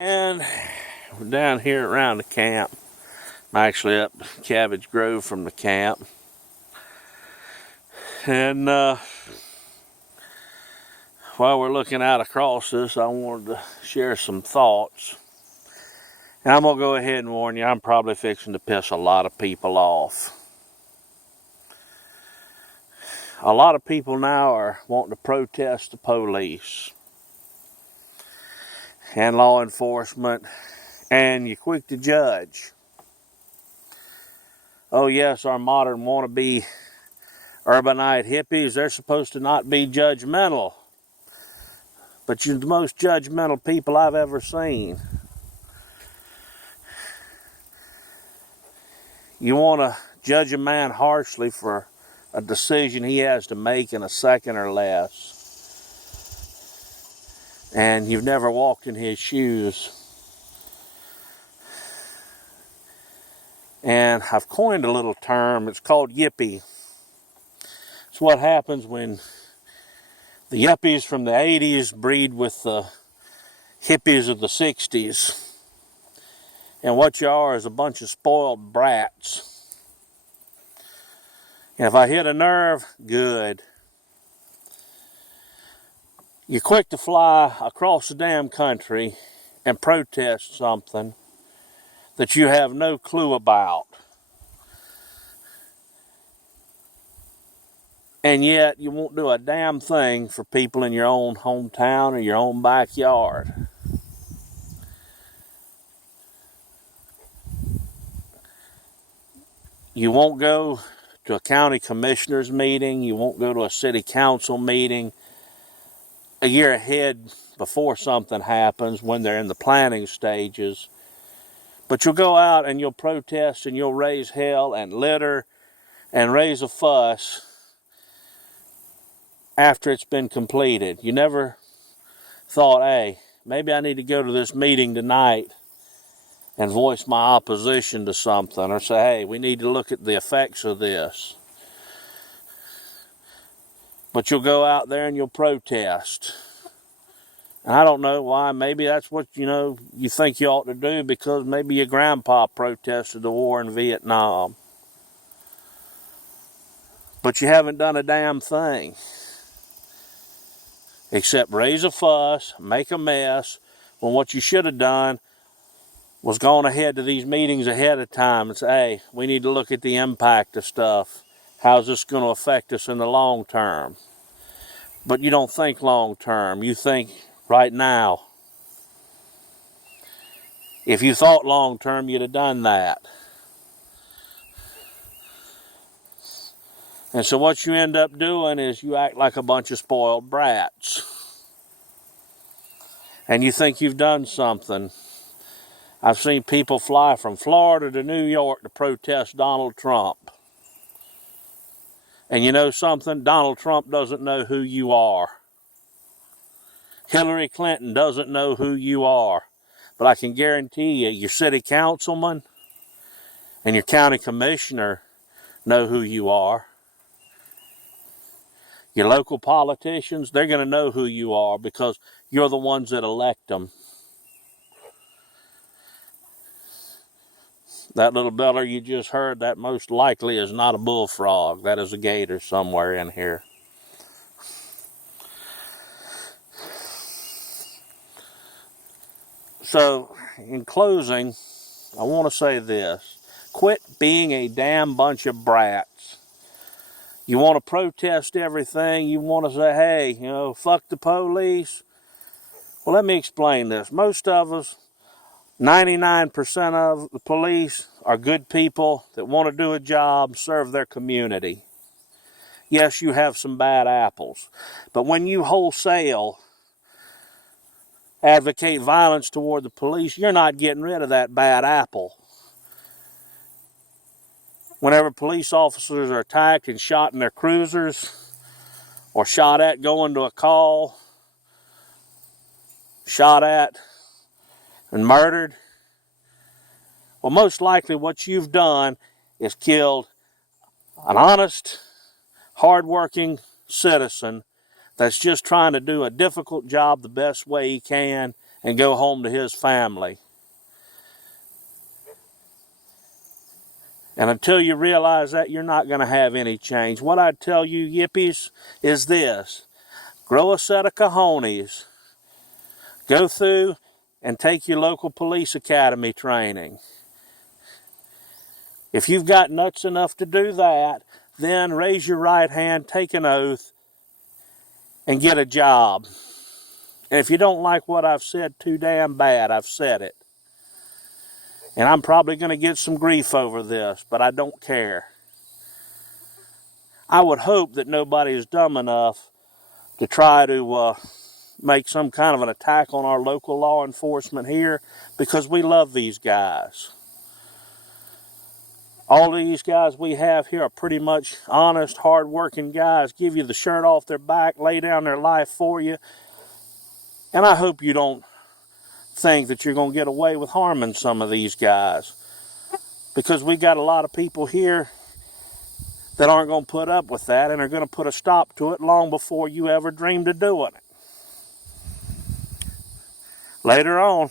And we're down here around the camp. I'm actually up Cabbage Grove from the camp. And while we're looking out across this, I wanted to share some thoughts. And I'm going to go ahead and warn you, I'm probably fixing to piss a lot of people off. A lot of people now are wanting to protest the police and law enforcement, and you're quick to judge. Oh yes, our modern wannabe urbanite hippies, they're supposed to not be judgmental. But you're the most judgmental people I've ever seen. You want to judge a man harshly for a decision he has to make in a second or less. And you've never walked in his shoes. And I've coined a little term, it's called yippee. It's what happens when the yuppies from the 80s breed with the hippies of the 60s. And what you are is a bunch of spoiled brats. And if I hit a nerve, good. You're quick to fly across the damn country and protest something that you have no clue about. And yet you won't do a damn thing for people in your own hometown or your own backyard. You won't go to a county commissioner's meeting. You won't go to a city council meeting a year ahead before something happens when they're in the planning stages. But you'll go out and you'll protest and you'll raise hell and litter and raise a fuss after it's been completed. You never thought, hey, maybe I need to go to this meeting tonight and voice my opposition to something, or say, hey, we need to look at the effects of this. But you'll go out there and you'll protest. And I don't know why. Maybe that's what, you think you ought to do because maybe your grandpa protested the war in Vietnam. But you haven't done a damn thing. Except raise a fuss, make a mess, when what you should have done was gone ahead to these meetings ahead of time and say, hey, we need to look at the impact of stuff. How's this going to affect us in the long term? But you don't think long term. You think right now. If you thought long term, you'd have done that. And so what you end up doing is you act like a bunch of spoiled brats. And you think you've done something. I've seen people fly from Florida to New York to protest Donald Trump. And you know something? Donald Trump doesn't know who you are. Hillary Clinton doesn't know who you are. But I can guarantee you, your city councilman and your county commissioner know who you are. Your local politicians, they're going to know who you are because you're the ones that elect them. That little beller you just heard, that most likely is not a bullfrog. That is a gator somewhere in here. So, in closing, I want to say this. Quit being a damn bunch of brats. You want to protest everything. You want to say, hey, fuck the police. Well, let me explain this. Most of us, 99% of the police are good people that want to do a job, serve their community. Yes, you have some bad apples. But when you wholesale advocate violence toward the police, you're not getting rid of that bad apple. Whenever police officers are attacked and shot in their cruisers, or shot at going to a call, shot at and murdered, well, most likely what you've done is killed an honest, hard-working citizen that's just trying to do a difficult job the best way he can and go home to his family. And until you realize that, you're not going to have any change. What I'd tell you, yippies, is this. Grow a set of cojones. Go through and take your local police academy training. If you've got nuts enough to do that, then raise your right hand, take an oath, and get a job. And if you don't like what I've said too damn bad, I've said it. And I'm probably going to get some grief over this, but I don't care. I would hope that nobody is dumb enough to try to make some kind of an attack on our local law enforcement here, because we love these guys. All of these guys we have here are pretty much honest, hard-working guys, give you the shirt off their back, lay down their life for you. And I hope you don't think that you're going to get away with harming some of these guys, because we got a lot of people here that aren't going to put up with that and are going to put a stop to it long before you ever dreamed of doing it. Later on.